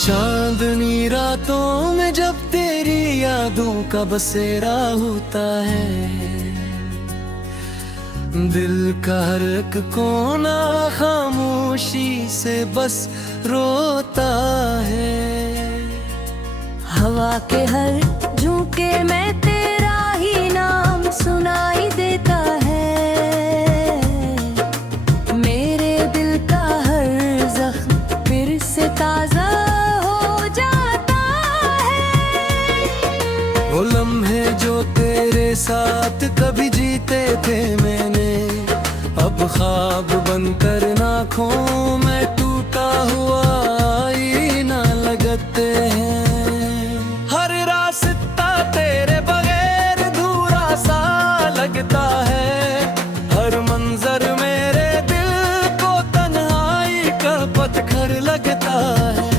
चांदनी रातों में जब तेरी यादों का बसेरा होता है, दिल का हर एक कोना खामोशी से बस रोता है। हवा के हर झोंके में तेरा ही नाम सुनाई देता है। मेरे दिल का हर जख्म फिर से ताजा हो जाता है। वो लम्हे जो तेरे साथ कभी जीते थे मैंने, अब ख्वाब बनकर आँखों में टूटा हुआ आईना लगते हैं। हर रास्ता तेरे बगैर अधूरा सा लगता है, हर मंजर मेरे दिल को तन्हाई का पत्थर लगता है।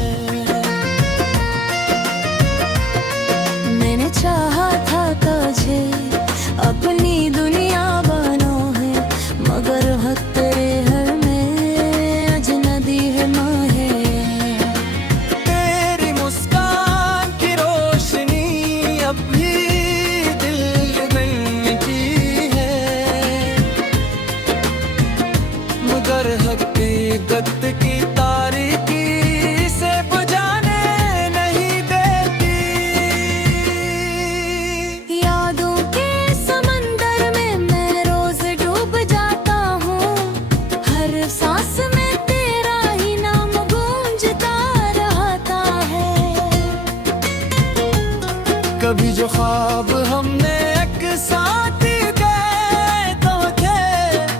मैंने चाहा था तुझे अपनी दुनिया बनो है, मगर वक्त तेरे हर में अजनबी है माहे। तेरी मुस्कान की रोशनी अब भी दिल में की है, मगर हकीकत की तारीकी से बुझाने नहीं देती। यादों के समंदर में मैं रोज डूब जाता हूँ, हर सांस में तेरा ही नाम गूंजता रहता है। कभी जो ख्वाब हमने एक साथ गए तो थे,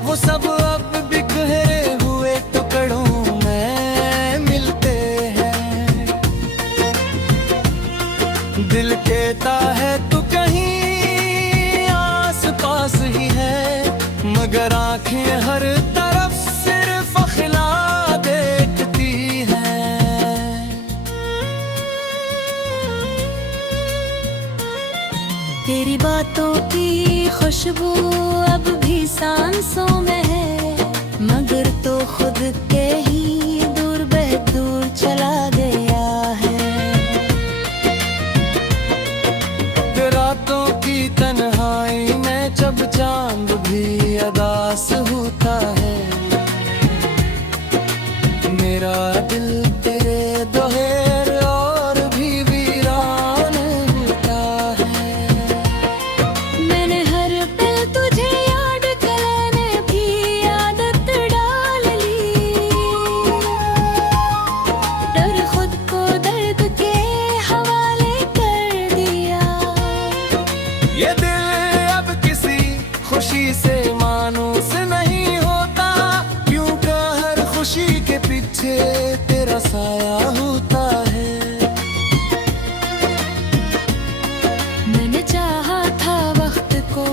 वो सब अब बिखरे हुए टुकड़ों में मिलते हैं। दिल कहता है तू कहीं आस पास ही है, मगर आंखें हर तरफ सिर्फ अखिला देखती हैं। तेरी बातों की खुशबू अब भी सांसों में है, मगर तो खुद के ही दूर दूर चला गया है। रातों की तन्हाई में जब चांद भी अदास होता है, मेरा दिल तेरे दोहर और भी वीरान होता है। मैंने हर पल तुझे याद करने की आदत डाल ली, डर खुद को दर्द के हवाले कर दिया। ये दिल अब किसी खुशी से मानूस नहीं होता, क्योंकि हर खुशी के पीछे तेरा साया होता है। मैंने चाहा था वक्त को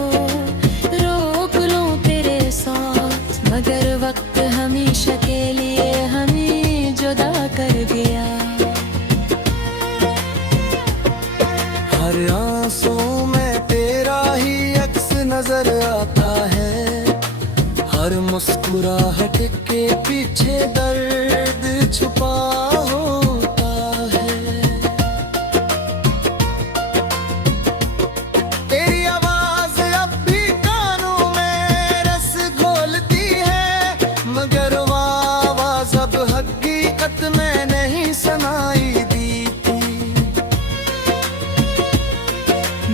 रोक लूं तेरे साथ, मगर वक्त हमेशा के लिए हमें जुदा कर गया। हर आंसू में तेरा ही अक्स नजर आता है, हर मुस्कुराहट के पीछे दर्द छुपा होता है। तेरी आवाज अब भी कानों में रस घोलती है, मगर वो आवाज अब हकीकत में नहीं सुनाई देती।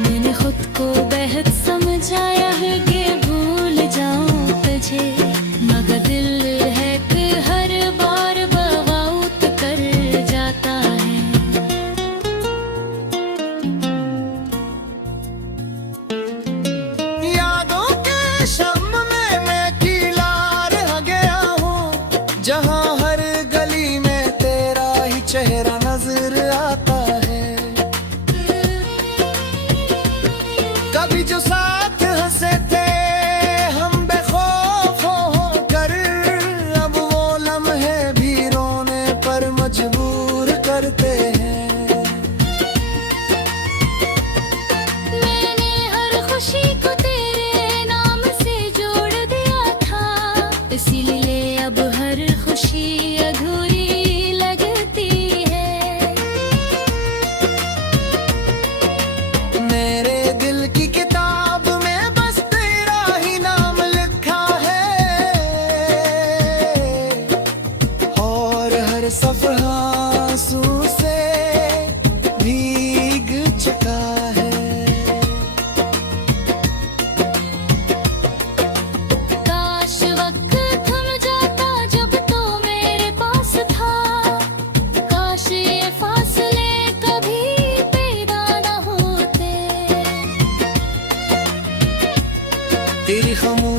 मैंने खुद को बेहद समझाया है कि भूल जाऊं तुझे, मगर दिल है कि हर बार बगावत कर जाता है। यादों के शम में मैं कीला रह गया हूँ, जहाँ हर गली में तेरा ही चेहरा नजर आता है। कभी जो साथ हंसे थे हम बेखौफ होकर, अब वो लम्हे भी रोने पर मजबूर करते हैं। मैंने हर खुशी को तेरे नाम से जोड़ दिया था, इसीलिए अब हर खुशी अधूरी लगती है।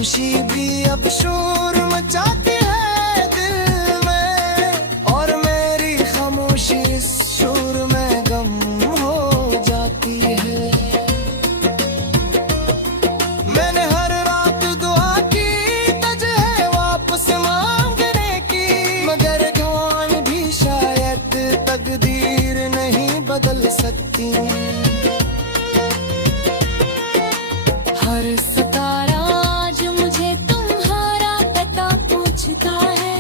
खामोशी भी अब शोर मचाती है दिल में, और मेरी खामोशी इस शोर में गम हो जाती है। मैंने हर रात दुआ की तुझे वापस मांगने की, मगर कौन भी शायद तकदीर नहीं बदल सकती। हर सितारा आज मुझे तुम्हारा पता पूछता है,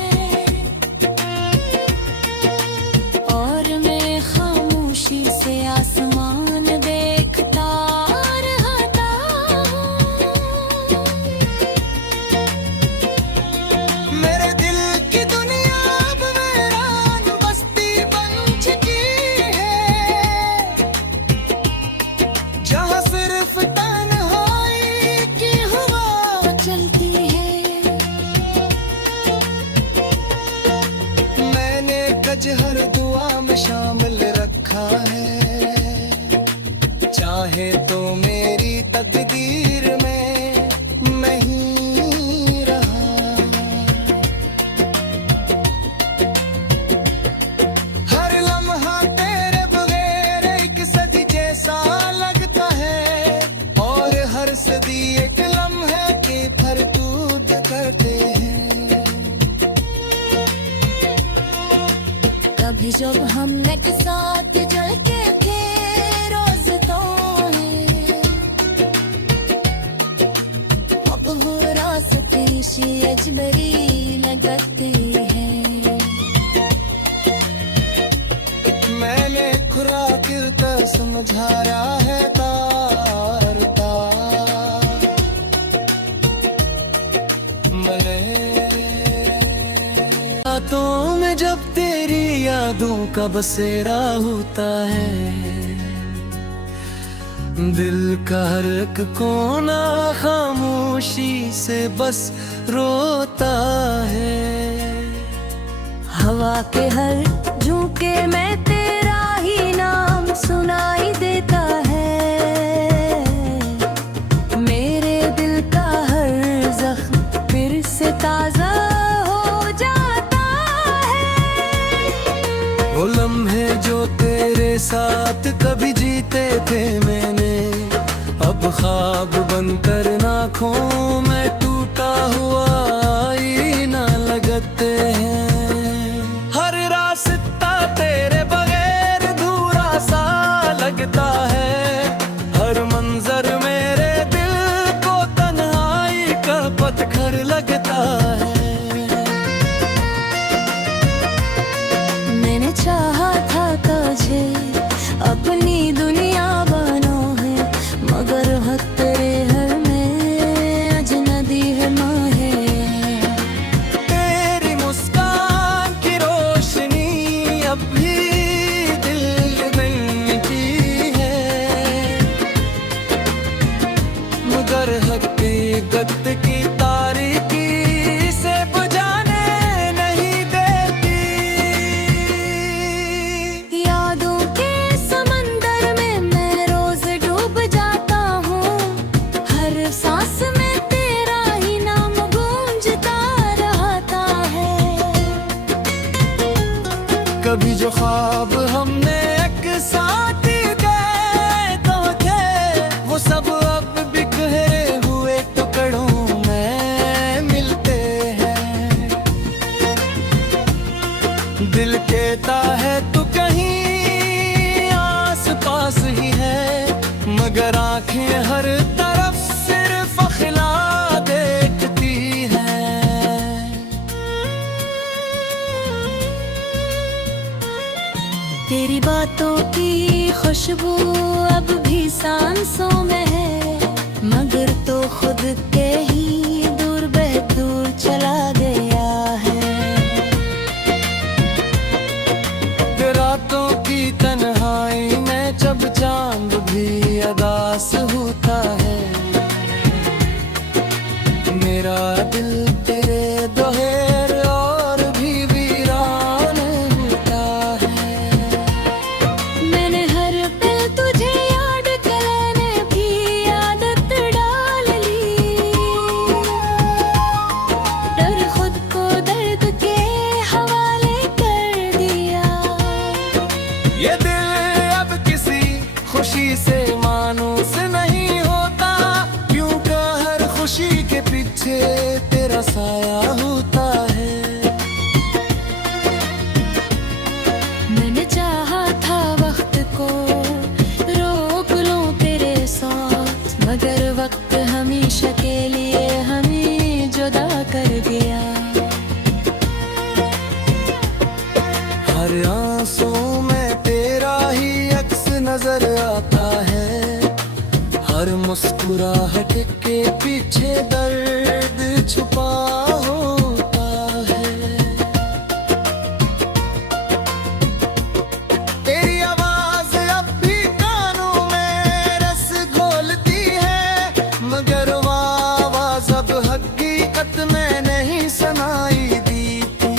और मैं खामोशी से आसमान देखता रहता हूँ। मेरे दिल की दुनिया अब वीरान बस्ती बन चुकी है, जहाँ सिर्फ चलती है। मैंने कजहर दुआ में शामिल रखा है, चाहे तो मेरी तकदीर में मैं ही रहा। हर लम्हा तेरे बगैर एक सदी जैसा लगता है, और हर सदी एक लम्हे फरकूद करते हैं। कभी जब हम एक साथ जलते थे रोज तो अब वो रास्ते शी अजनबी लगती है। मैंने खुरा किरता समझाया है तार रातों में जब तेरी यादों का बसेरा होता है, दिल का हर एक कोना खामोशी से बस रोता है। हवा के हर झोंके में तेरा ही नाम सुनाई देता है, मेरे दिल का हर जख्म फिर से ताजा वो लम्हे जो तेरे साथ कभी जीते थे मैंने, अब ख्वाब बनकर आँखों में टूटा हुआ आईना लगते हैं। हर रास्ता तेरे बगैर अधूरा सा लगता है, हर मंजर मेरे दिल को तन्हाई का पत्थर लगता है। चाहा था तुझे अपनी दुनिया बनो है, मगर हक तेरे हर में अजनबी है माहे। तेरी मुस्कान की रोशनी अब भी दिल में की है, मगर हकीकत की तारीकी से बुझाने कभी जो ख्वाब हमने एक साथ गए तो थे, वो सब अब बिखरे हुए टुकड़ों में मिलते हैं। दिल कहता है तू कहीं आस पास ही है, मगर आंखें हर तरफ सिर्फ खिला देखती हैं। तेरी बातों की खुशबू अब भी सांसों में है, मगर तो खुद के ही दूर दूर चला गया है। रातों की तन्हाई में जब चांद भी अदास होता है, मेरा दिल तेरे दोहेर और भी वीरान होता है। मैंने हर पल तुझे याद करने भी खुशी से मानूस नहीं होता, क्यों का हर खुशी के पीछे तेरा साया होता है। मैंने चाहा था वक्त को रोक लूं तेरे साथ, मगर वक्त हमेशा के लिए हमें जुदा कर गया। हर आंसू में तेरा ही अक्स नजर आता है, हर मुस्कुराहट के पीछे दर्द छुपा होता है। तेरी आवाज अब भी कानों में रस घोलती है, मगर वो आवाज अब हकीकत में नहीं सुनाई देती।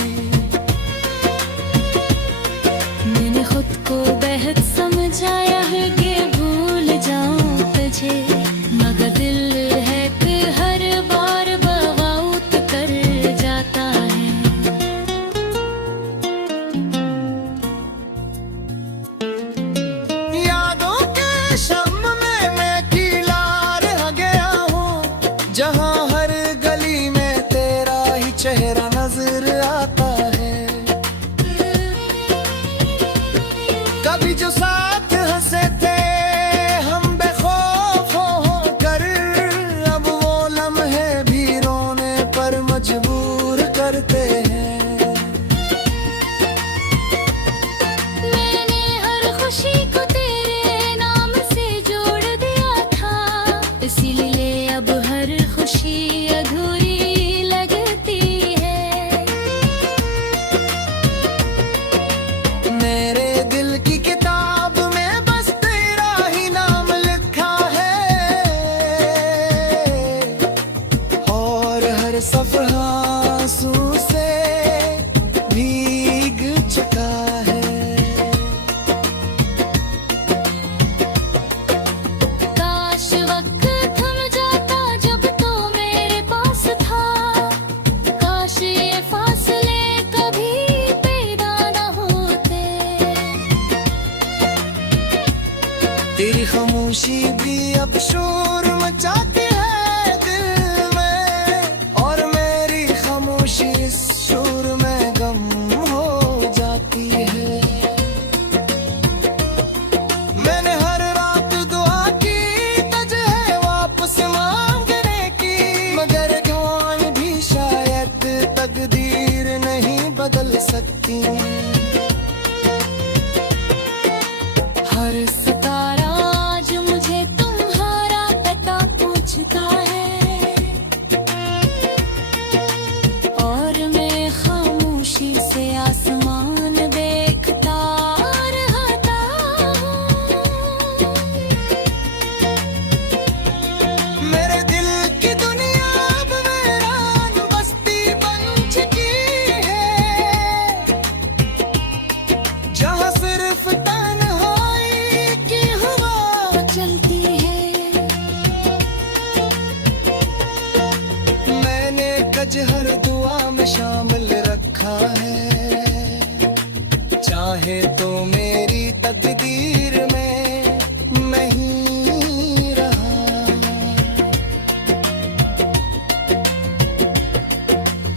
मैंने खुद को बेहद समझाया है कि भूल जाऊं तुझे, मगर दिल है कि हर बार बगावत कर जाता है। यादों के शम में मैं कीला रह गया हूँ, जहाँ हर गली में तेरा ही चेहरा नजर आता है। कभी जो साथ हंसे थे हम बेखौफ होकर, अब वो लम्हे भी रोने पर मजबूर करते हैं। मैंने हर खुशी को तेरे नाम से जोड़ दिया था, इसीलिए अब हर खुशी अधूरी लगती है। मेरे दिल की किताब में बस तेरा ही नाम लिखा है, और हर सफहा आंसू से भीग चुका है। काश वक्त थम जाता जब तो मेरे पास था, काश ये फासले कभी पैदा न होते। तेरी खामोशी भी अब शोर मचाती है दिल में, और मेरी खामोशी इस शोर में गम हो जाती है। मैंने हर रात दुआ की तुझे वापस मांगने की, मगर कौन भी शायद तकदीर नहीं बदल सकती। हर सितारा आज मुझे तुम्हारा पता पूछता है, और मैं खामोशी से आसमान देखता रहता हूँ। मेरे दिल की दुनिया अब वीरान बस्ती बन चुकी है, जहाँ सिर्फ तन्हाई की हवा चलती है। मैंने कज हर दुआ में शामिल रखा है, चाहे तो मेरी तकदीर में नहीं रहा।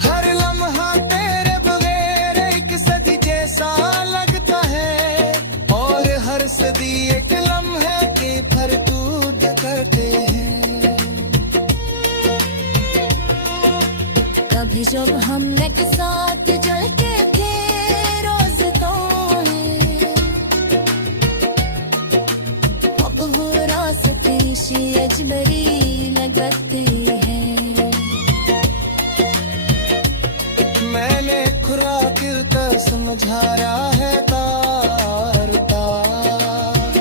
हर लम्हा तेरे बगैर एक सदी जैसा लगता है, और हर सदी एक लम्हे की फरदूद करते हैं। कभी जब हम एक साथ जलते थे रोज़तों में, अब वो रास्ते शी अजनबी लगती है। मैंने खुरा किरदार समझाया है तार तार,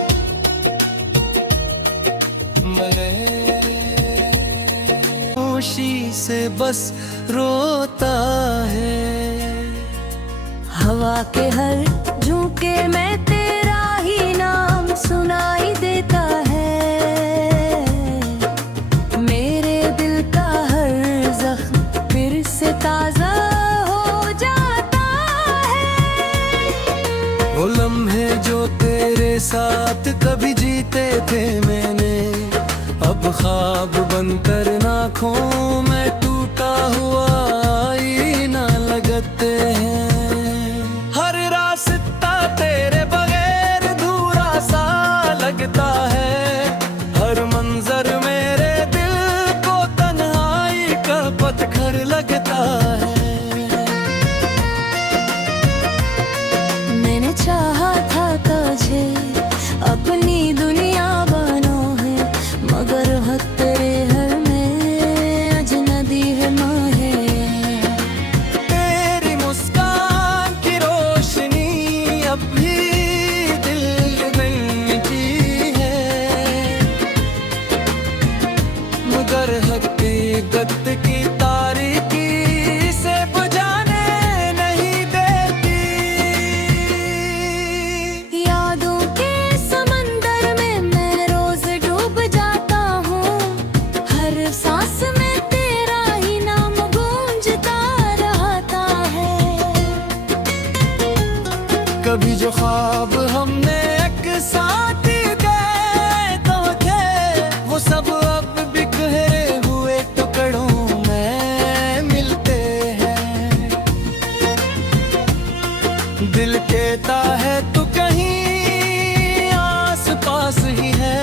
मरे खुशी से बस रोता है। हवा के हर झोंके में तेरा ही नाम सुनाई देता है, मेरे दिल का हर जख्म फिर से ताजा हो जाता है। वो लम्हे जो तेरे साथ कभी जीत जीते थे मैंने, अब ख्वाब बनकर आँखों में टूटा हुआ आईना लगते हैं। हर रास्ता तेरे बगैर अधूरा सा लगता है, हर मंजर मेरे दिल को तन्हाई का पत्थर लगता है। मैंने चाहा था तुझे अपनी दुनिया बनो है, मगर वक्त तेरे हर में अजनबी है माहे। तेरी मुस्कान की रोशनी अब भी दिल में की है, मगर हकीकत की तारीकी से बुझाने नहीं देती। यादों के समंदर में मैं रोज डूब जाता हूँ, हर सांस में तेरा ही नाम गूंजता रहता है। कभी जो ख्वाब हमने एक साथ गए तो थे, वो सब अब बिखरे हुए टुकड़ों में मिलते हैं। दिल कहता है तू कहीं आस पास ही है,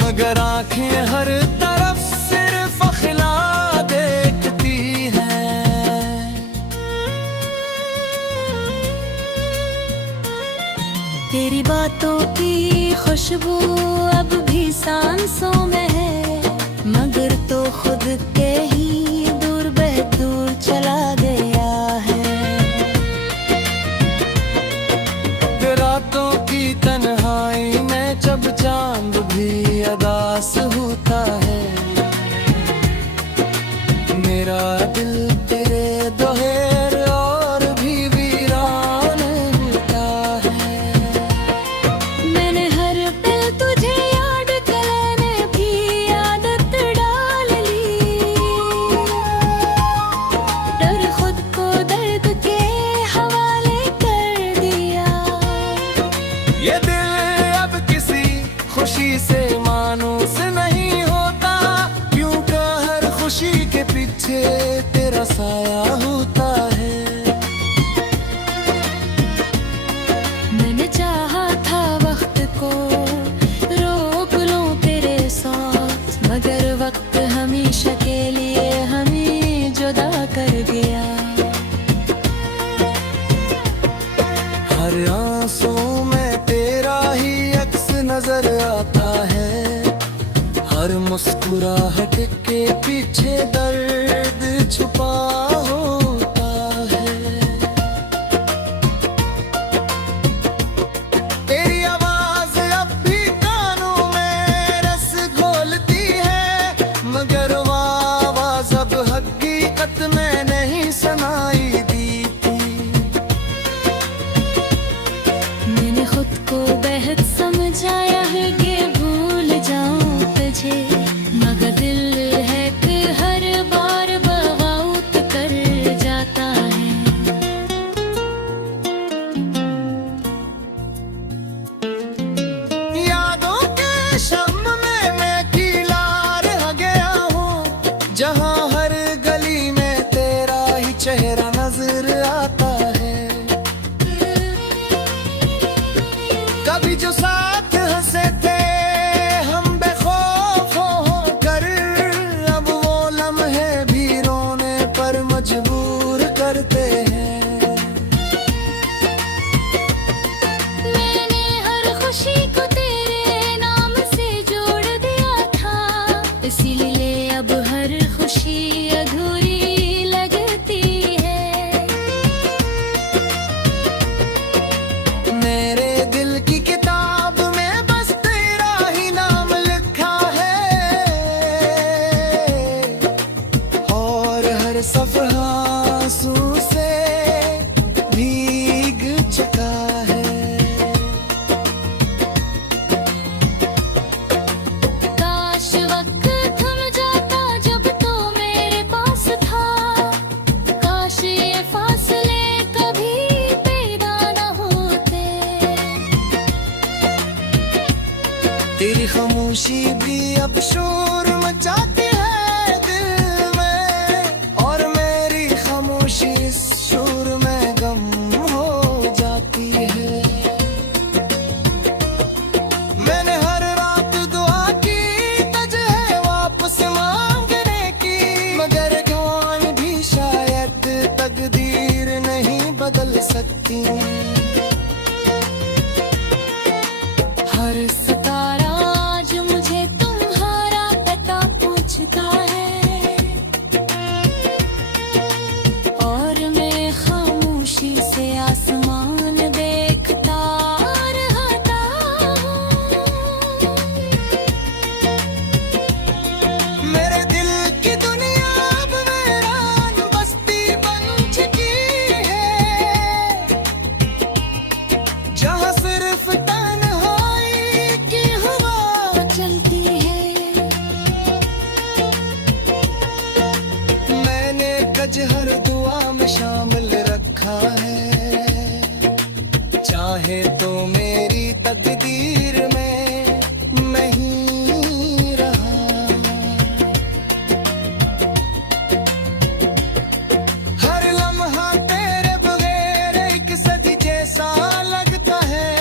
मगर आंखें हर तरफ सिर्फ अखला देखती हैं। तेरी बातों की खुशबू अब भी सांसों में है, मगर तो खुद के ही दूर दूर चला गया है। रातों की तन्हाई में जब चांद भी अदास होता है, मेरा दिल तेरे दोहर और भी वीरान होता है। मैंने हर पल तुझे याद करने भी आदत डाल ली, डर खुद को दर्द के हवाले कर दिया। ये दिल अब किसी खुशी से मानूस नहीं होता, क्योंकि हर खुशी के पीछे तेरा साया होता है। मैंने चाहा था वक्त को रोक लूं तेरे साथ, मगर वक्त हमेशा के लिए हमें जुदा कर गया। हर आंसू में तेरा ही अक्स नजर आता है, हर मुस्कुराहट के पीछे दर्द छुपा होता है। तेरी आवाज अब भी कानों में रस घोलती है, मगर वो आवाज अब हकीकत में नहीं सुनाई दी थी। मैंने खुद को बेहद समझाया है कि भूल जाऊं तुझे, मगर दिल है कि हर बार बगावत तेरी खामोशी भी अब शोर मचाती है दिल में, और मेरी खामोशी इस शोर में गम हो जाती है। मैंने हर रात दुआ की तुझे वापस मांगने की, मगर ख्वान भी शायद तकदीर नहीं बदल सकती। हर सितारा आज मुझे तुम्हारा पता पूछता है, और मैं खामोशी से आसमान देखता रहता हूँ। मेरे दिल की दुनिया अब वीरान बस्ती बन चुकी है, जहाँ सिर्फ तन्हाई की हवा चलती है। मैंने कजहर दुआ में शामिल रखा है, चाहे तो मेरी तकदीर में मैं ही रहा। हर लम्हा तेरे बगैर एक सदी जैसा लगता है,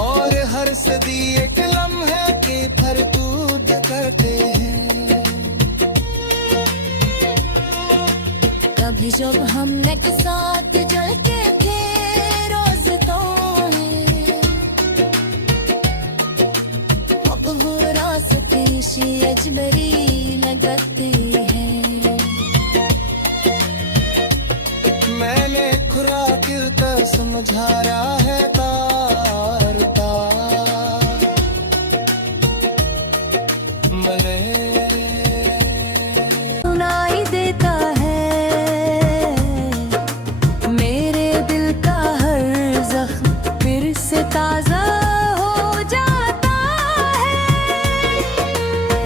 और हर सदी एक लम्हे के फरदूद करते हैं। कभी जब हम एक साथ जलते थे रोज तो अब वो रास्ते शी अजबरी लगती है। मैंने खुरा किरता समझाया है तार तार मले सुनाई देता है मेरे दिल का हर जख्म फिर से ताजा हो जाता है।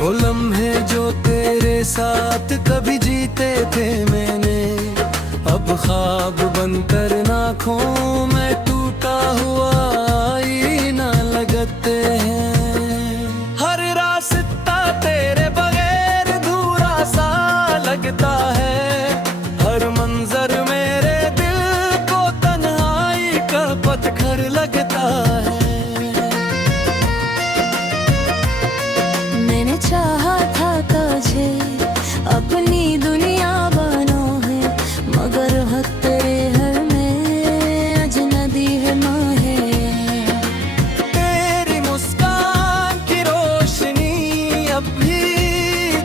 वो लम्हे जो तेरे साथ कभी जीते थे मैंने, अब ख्वाब बनकर आँखों में टूटा हुआ आईना लगते हैं। हर रास्ता तेरे बगैर अधूरा सा लगता है, हर मंजर मेरे दिल को तन्हाई का पत्थर लगता है। मैंने चाहा था तुझे अपनी दुनिया बनो है, मगर हक तेरे हर में अजनबी है माहे। तेरी मुस्कान की रोशनी अब भी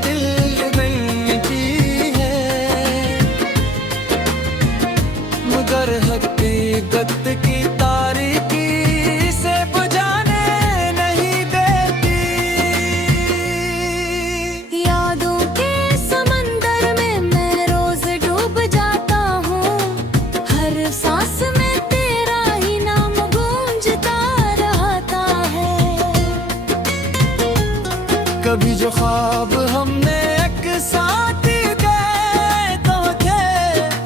दिल में की है, मगर हकीकत की तारीकी से बुझाने नहीं देती। यादों के समंदर में मैं रोज डूब जाता हूँ, हर सांस में तेरा ही नाम गूंजता रहता है। कभी जो ख्वाब हमने एक साथ गए तो थे,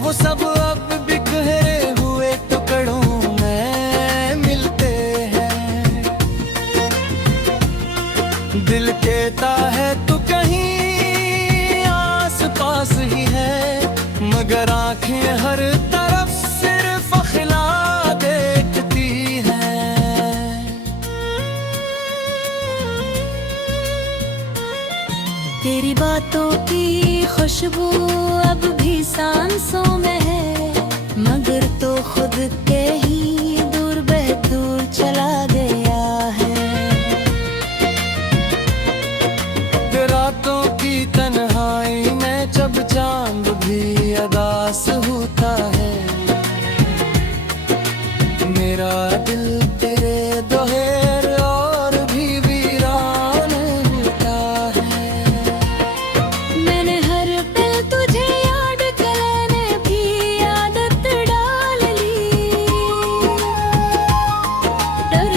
वो सब अब बिखरे हुए टुकड़ों में मिलते हैं। दिल कहता है तू कहीं आस पास ही है, मगर आंखें हर तरफ सिर्फ अखिला देखती हैं। तेरी बातों की खुशबू अब भी सांसों में है, मगर तो खुद के ही दूर दूर चला गया है। रातों की तन्हाई में जब चांद भी अदास होता है, मेरा दिल तेरे दोहर और भी वीरान होता है। मैंने हर पल तुझे याद करने की आदत डाल ली, डर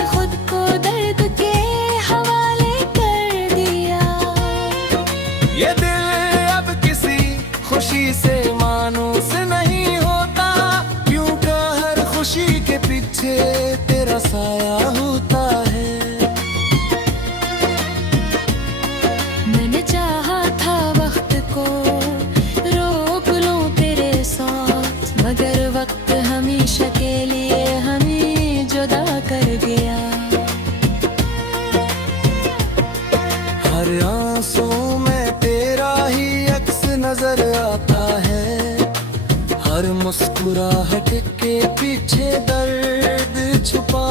हर आंसू में तेरा ही अक्स नजर आता है, हर मुस्कुराहट के पीछे दर्द छुपा